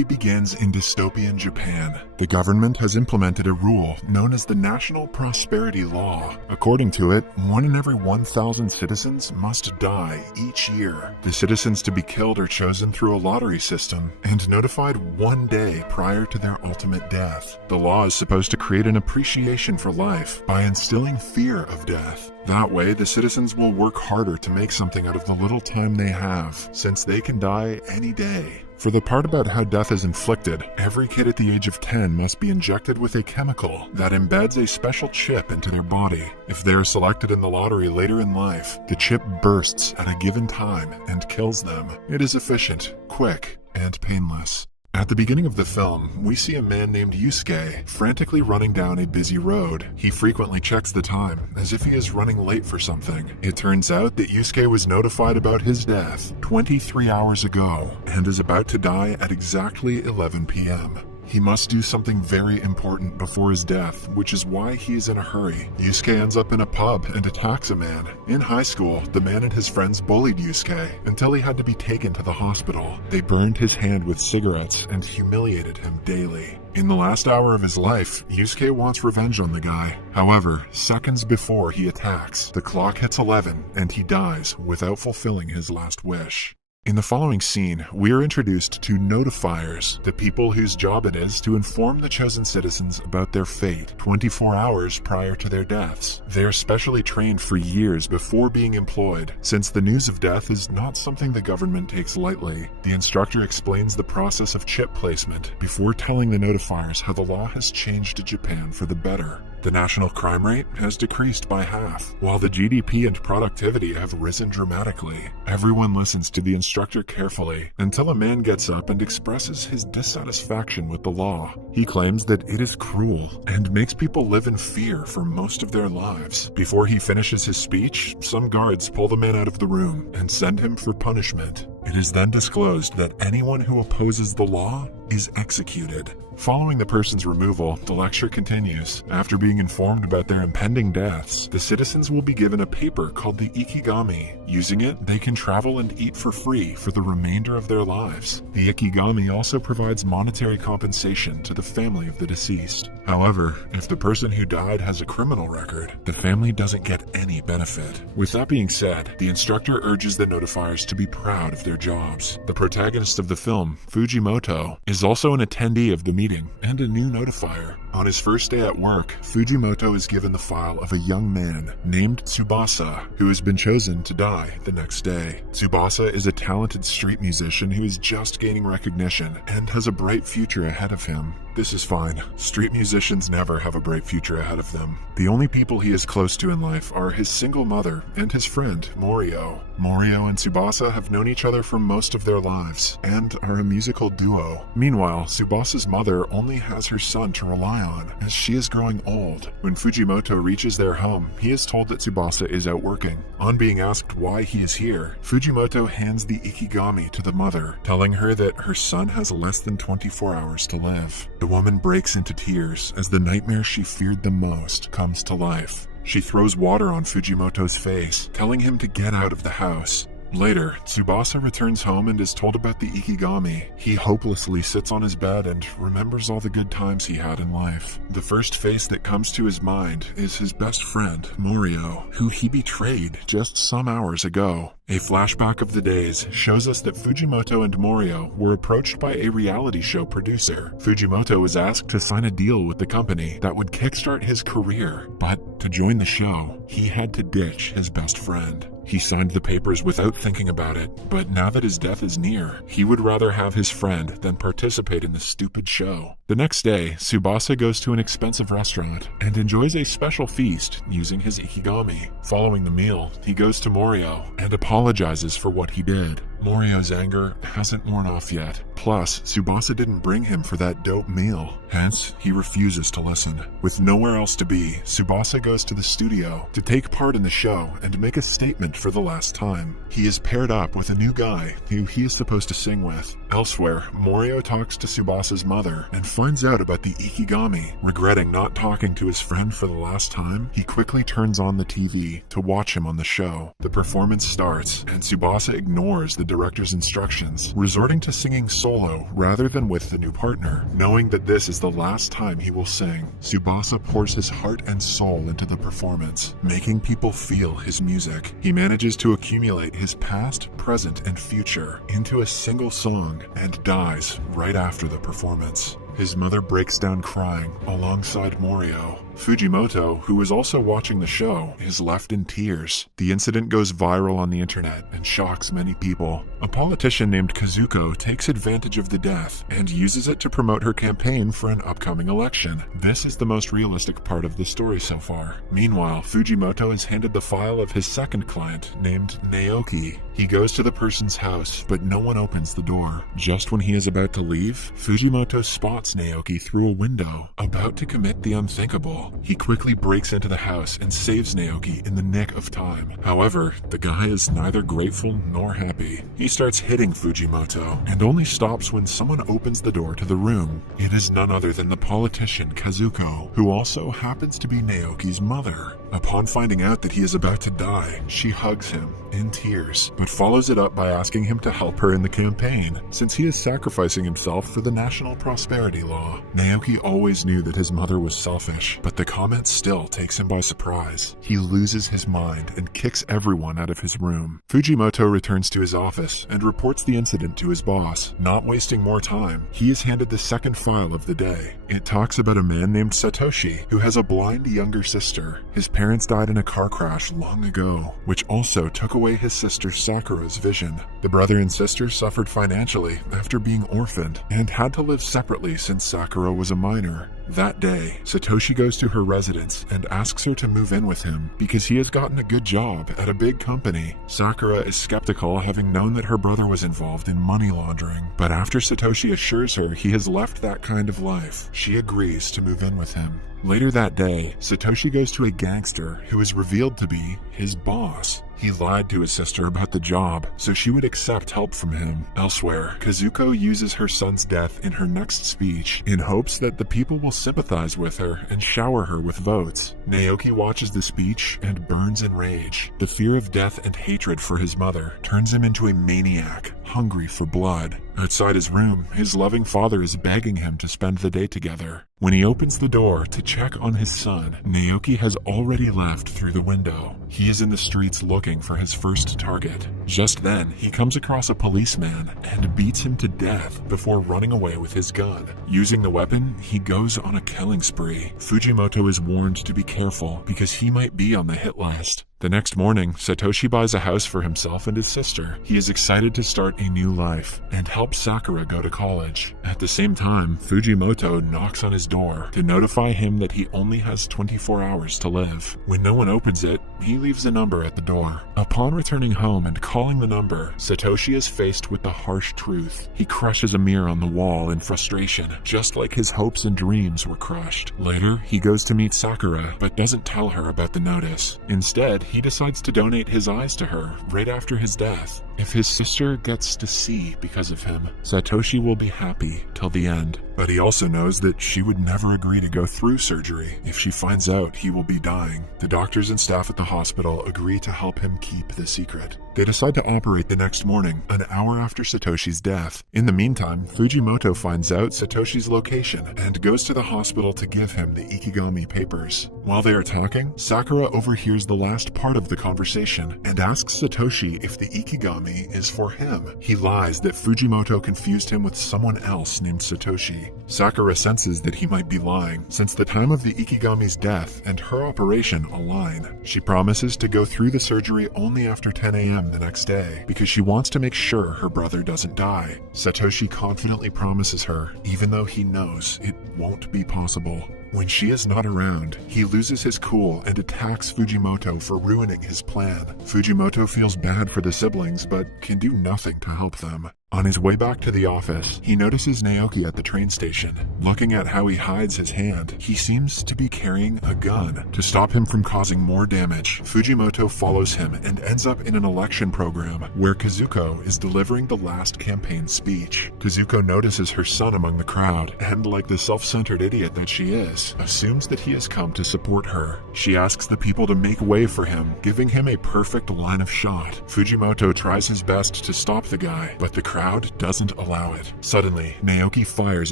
movie begins in dystopian Japan. The government has implemented a rule known as the National Prosperity Law. According to it, 1 in every 1,000 citizens must die each year. The citizens to be killed are chosen through a lottery system and notified 1 day prior to their ultimate death. The law is supposed to create an appreciation for life by instilling fear of death. That way, the citizens will work harder to make something out of the little time they have, since they can die any day. For the part about how death is inflicted, every kid at the age of 10 must be injected with a chemical that embeds a special chip into their body. If they are selected in the lottery later in life, the chip bursts at a given time and kills them. It is efficient, quick, and painless. At the beginning of the film, we see a man named Yusuke frantically running down a busy road. He frequently checks the time, as if he is running late for something. It turns out that Yusuke was notified about his death 23 hours ago, and is about to die at exactly 11 p.m. He must do something very important before his death, which is why he is in a hurry. Yusuke ends up in a pub and attacks a man. In high school, the man and his friends bullied Yusuke until he had to be taken to the hospital. They burned his hand with cigarettes and humiliated him daily. In the last hour of his life, Yusuke wants revenge on the guy. However, seconds before he attacks, the clock hits 11 and he dies without fulfilling his last wish. In the following scene, we are introduced to notifiers, the people whose job it is to inform the chosen citizens about their fate 24 hours prior to their deaths. They are specially trained for years before being employed. Since the news of death is not something the government takes lightly, the instructor explains the process of chip placement before telling the notifiers how the law has changed Japan for the better. The national crime rate has decreased by half, while the GDP and productivity have risen dramatically. Everyone listens to the instructor carefully until a man gets up and expresses his dissatisfaction with the law. He claims that it is cruel and makes people live in fear for most of their lives. Before he finishes his speech, some guards pull the man out of the room and send him for punishment. It is then disclosed that anyone who opposes the law is executed. Following the person's removal, the lecture continues. After being informed about their impending deaths, the citizens will be given a paper called the Ikigami. Using it, they can travel and eat for free for the remainder of their lives. The Ikigami also provides monetary compensation to the family of the deceased. However, if the person who died has a criminal record, the family doesn't get any benefit. With that being said, the instructor urges the notifiers to be proud of their jobs. The protagonist of the film, Fujimoto, is also an attendee of the meeting and a new notifier. On his first day at work, Fujimoto is given the file of a young man named Tsubasa, who has been chosen to die the next day. Tsubasa is a talented street musician who is just gaining recognition and has a bright future ahead of him. This is fine. Street musicians never have a bright future ahead of them. The only people he is close to in life are his single mother and his friend, Morio. Morio and Tsubasa have known each other for most of their lives and are a musical duo. Meanwhile, Tsubasa's mother only has her son to rely on, as she is growing old. When Fujimoto reaches their home, he is told that Tsubasa is out working. On being asked why he is here, Fujimoto hands the Ikigami to the mother, telling her that her son has less than 24 hours to live. The woman breaks into tears as the nightmare she feared the most comes to life. She throws water on Fujimoto's face, telling him to get out of the house. Later, Tsubasa returns home and is told about the Ikigami. He hopelessly sits on his bed and remembers all the good times he had in life. The first face that comes to his mind is his best friend, Morio, who he betrayed just some hours ago. A flashback of the days shows us that Fujimoto and Morio were approached by a reality show producer. Fujimoto was asked to sign a deal with the company that would kickstart his career, but to join the show, he had to ditch his best friend. He signed the papers without thinking about it, but now that his death is near, he would rather have his friend than participate in the stupid show. The next day, Tsubasa goes to an expensive restaurant and enjoys a special feast using his Ikigami. Following the meal, he goes to Morio and apologizes for what he did. Morio's anger hasn't worn off yet. Plus, Tsubasa didn't bring him for that dope meal. Hence, he refuses to listen. With nowhere else to be, Tsubasa goes to the studio to take part in the show and make a statement for the last time. He is paired up with a new guy who he is supposed to sing with. Elsewhere, Morio talks to Tsubasa's mother and finds out about the Ikigami. Regretting not talking to his friend for the last time, he quickly turns on the TV to watch him on the show. The performance starts, and Tsubasa ignores the director's instructions, resorting to singing solo rather than with the new partner. Knowing that this is the last time he will sing, Tsubasa pours his heart and soul into the performance, making people feel his music. He manages to accumulate his past, present, and future into a single song and dies right after the performance. His mother breaks down crying alongside Morio. Fujimoto, who is also watching the show, is left in tears. The incident goes viral on the internet and shocks many people. A politician named Kazuko takes advantage of the death and uses it to promote her campaign for an upcoming election. This is the most realistic part of the story so far. Meanwhile, Fujimoto is handed the file of his second client, named Naoki. He goes to the person's house, but no one opens the door. Just when he is about to leave, Fujimoto spots Naoki through a window, about to commit the unthinkable. He quickly breaks into the house and saves Naoki in the nick of time. However, the guy is neither grateful nor happy. He starts hitting Fujimoto, and only stops when someone opens the door to the room. It is none other than the politician Kazuko, who also happens to be Naoki's mother. Upon finding out that he is about to die, she hugs him in tears, but follows it up by asking him to help her in the campaign, since he is sacrificing himself for the national prosperity law. Naoki always knew that his mother was selfish, but the comment still takes him by surprise. He loses his mind and kicks everyone out of his room. Fujimoto returns to his office and reports the incident to his boss. Not wasting more time, he is handed the second file of the day. It talks about a man named Satoshi who has a blind younger sister. His parents died in a car crash long ago, which also took away his sister Sakura's vision. The brother and sister suffered financially after being orphaned and had to live separately since Sakura was a minor. That day, Satoshi goes to her residence and asks her to move in with him because he has gotten a good job at a big company. Sakura is skeptical, having known that her brother was involved in money laundering, but after Satoshi assures her he has left that kind of life, she agrees to move in with him. Later that day, Satoshi goes to a gangster who is revealed to be his boss. He lied to his sister about the job so she would accept help from him. Elsewhere, Kazuko uses her son's death in her next speech in hopes that the people will sympathize with her and shower her with votes. Naoki watches the speech and burns in rage. The fear of death and hatred for his mother turns him into a maniac, hungry for blood. Outside his room, his loving father is begging him to spend the day together. When he opens the door to check on his son, Naoki has already left through the window. He is in the streets looking for his first target. Just then, he comes across a policeman and beats him to death before running away with his gun. Using the weapon, he goes on a killing spree. Fujimoto is warned to be careful because he might be on the hit list. The next morning, Satoshi buys a house for himself and his sister. He is excited to start a new life and help Sakura go to college. At the same time, Fujimoto knocks on his door to notify him that he only has 24 hours to live. When no one opens it, he leaves a number at the door. Upon returning home and calling the number, Satoshi is faced with the harsh truth. He crushes a mirror on the wall in frustration, just like his hopes and dreams were crushed. Later, he goes to meet Sakura, but doesn't tell her about the notice. Instead, he decides to donate his eyes to her right after his death. If his sister gets to see because of him, Satoshi will be happy till the end. But he also knows that she would never agree to go through surgery if she finds out he will be dying. The doctors and staff at the hospital agree to help him keep the secret. They decide to operate the next morning, an hour after Satoshi's death. In the meantime, Fujimoto finds out Satoshi's location and goes to the hospital to give him the Ikigami papers. While they are talking, Sakura overhears the last part of the conversation and asks Satoshi if the Ikigami is for him. He lies that Fujimoto confused him with someone else named Satoshi. Sakura senses that he might be lying, since the time of the Ikigami's death and her operation align. She promises to go through the surgery only after 10 a.m. the next day, because she wants to make sure her brother doesn't die. Satoshi confidently promises her, even though he knows it won't be possible. When she is not around, he loses his cool and attacks Fujimoto for ruining his plan. Fujimoto feels bad for the siblings, but can do nothing to help them. On his way back to the office, he notices Naoki at the train station. Looking at how he hides his hand, he seems to be carrying a gun. To stop him from causing more damage, Fujimoto follows him and ends up in an election program where Kazuko is delivering the last campaign speech. Kazuko notices her son among the crowd and, like the self-centered idiot that she is, assumes that he has come to support her. She asks the people to make way for him, giving him a perfect line of shot. Fujimoto tries his best to stop the guy, but the crowd doesn't allow it. Suddenly, Naoki fires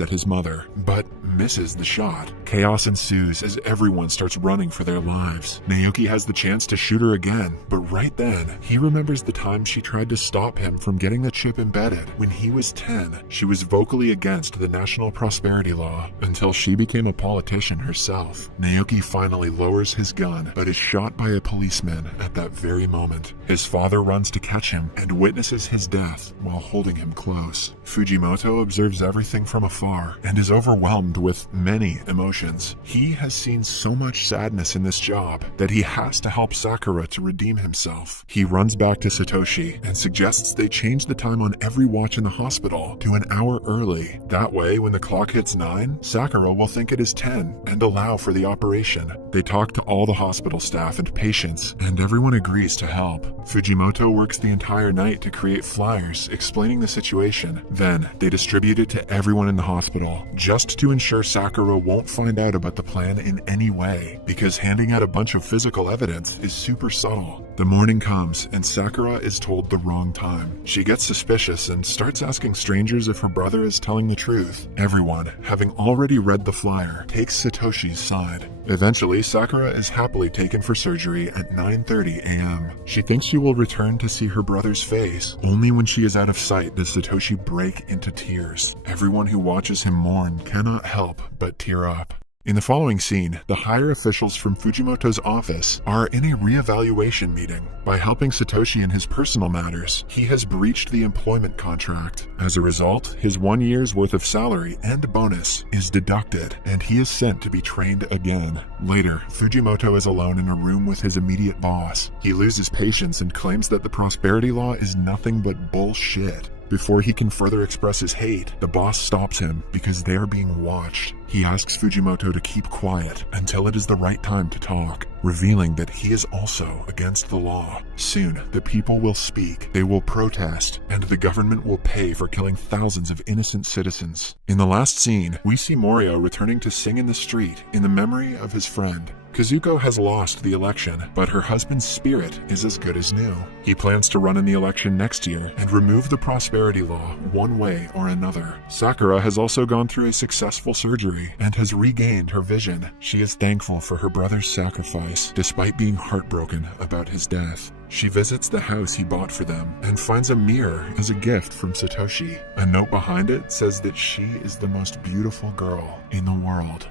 at his mother, but misses the shot. Chaos ensues as everyone starts running for their lives. Naoki has the chance to shoot her again, but right then, he remembers the time she tried to stop him from getting the chip embedded. When he was 10, she was vocally against the National Prosperity Law until she became a politician herself. Naoki finally lowers his gun, but is shot by a policeman at that very moment. His father runs to catch him and witnesses his death while holding him close. Fujimoto observes everything from afar and is overwhelmed with many emotions. He has seen so much sadness in this job that he has to help Sakura to redeem himself. He runs back to Satoshi and suggests they change the time on every watch in the hospital to an hour early. That way, when the clock hits 9, Sakura will think it is 10 and allow for the operation. They talk to all the hospital staff and patients, and everyone agrees to help. Fujimoto works the entire night to create flyers explaining the situation. Then, they distribute it to everyone in the hospital, just to ensure Sakura won't find out about the plan in any way, because handing out a bunch of physical evidence is super subtle. The morning comes, and Sakura is told the wrong time. She gets suspicious and starts asking strangers if her brother is telling the truth. Everyone, having already read the flyer, takes Satoshi's side. Eventually, Sakura is happily taken for surgery at 9:30 a.m. She thinks she will return to see her brother's face. Only when she is out of sight does Satoshi break into tears. Everyone who watches him mourn cannot help but tear up. In the following scene, the higher officials from Fujimoto's office are in a re-evaluation meeting. By helping Satoshi in his personal matters, he has breached the employment contract. As a result, his 1 year's worth of salary and bonus is deducted, and he is sent to be trained again. Later, Fujimoto is alone in a room with his immediate boss. He loses patience and claims that the prosperity law is nothing but bullshit. Before he can further express his hate, the boss stops him because they are being watched. He asks Fujimoto to keep quiet until it is the right time to talk, revealing that he is also against the law. Soon, the people will speak, they will protest, and the government will pay for killing thousands of innocent citizens. In the last scene, we see Morio returning to sing in the street in the memory of his friend. Kazuko has lost the election, but her husband's spirit is as good as new. He plans to run in the election next year and remove the prosperity law one way or another. Sakura has also gone through a successful surgery and has regained her vision. She is thankful for her brother's sacrifice, despite being heartbroken about his death. She visits the house he bought for them and finds a mirror as a gift from Satoshi. A note behind it says that she is the most beautiful girl in the world.